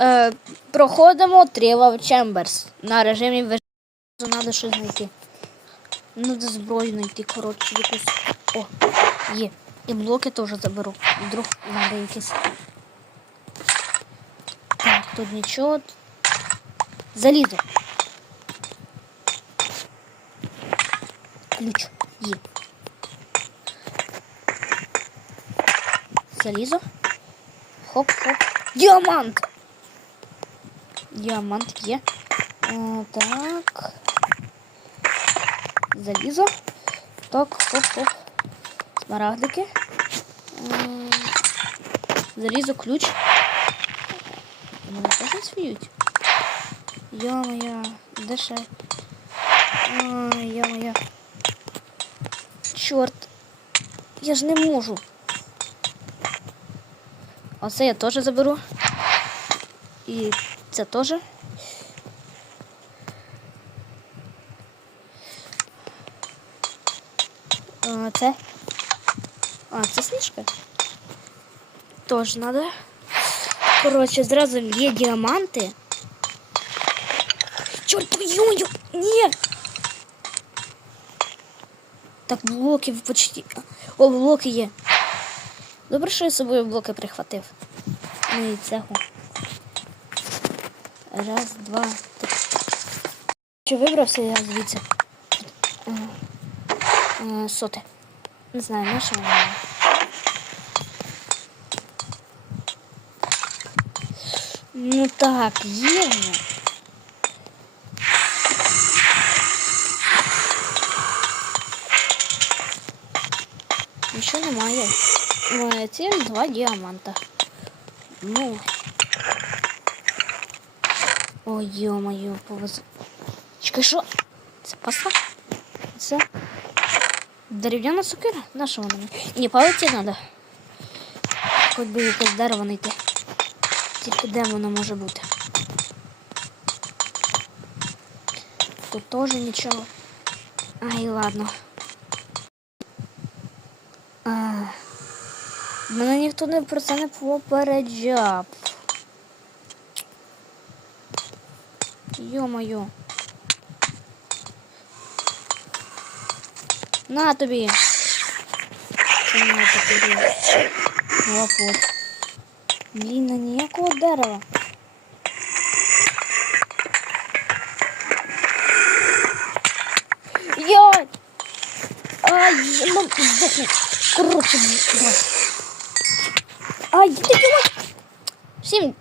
Е, проходимо Тріла Чемберс на режимі виживання. Треба щось знайти. Надо зброю знайти, коротше, якусь. О, є. І блоки теж заберу. Вдруг треба якісь. Так, тут нічого. Залізо. Ключ. Є. Залізо. Хоп-хоп. Діамант! Діамант є. Е, так. Залізо. Так, хоп-хоп. Смарагдики. Е, залізо, ключ. Мене теж сміють. Йо-моя, де ще? Йо-моя. Чорт. Я ж не можу. Оце я теж заберу. І це теж. А, це. А, це сніжка. Теж треба. Коротше, зразу є діаманти. Чорт твою! Ні! Так, блоків почти. О, блоки є. Добре, що я собою блоки прихватив. Ну і цього. Раз, два, три. Чи вибрався я звідси? Е, е, Соте. Не знаю, на що воно. Ну так, є. вже. Нічого немає. Е, Ці два діаманта. Ну. Ой, ё-моё, повезло. Чекай, що? Це паса? Це дерев'яна сокира? На що вона? Ні, палиці треба. Хоч би якесь дерево знайти. Тільки де воно може бути? Тут теж нічого. Ай, ладно. А, мене ніхто не про це не попереджав. Йо-моє. На тобі. Це не тепер. Лапот. Блін, на ніякого дерева. Йой! Ай, ну, здохни. Короче, давай. Ай, ти йой! Всім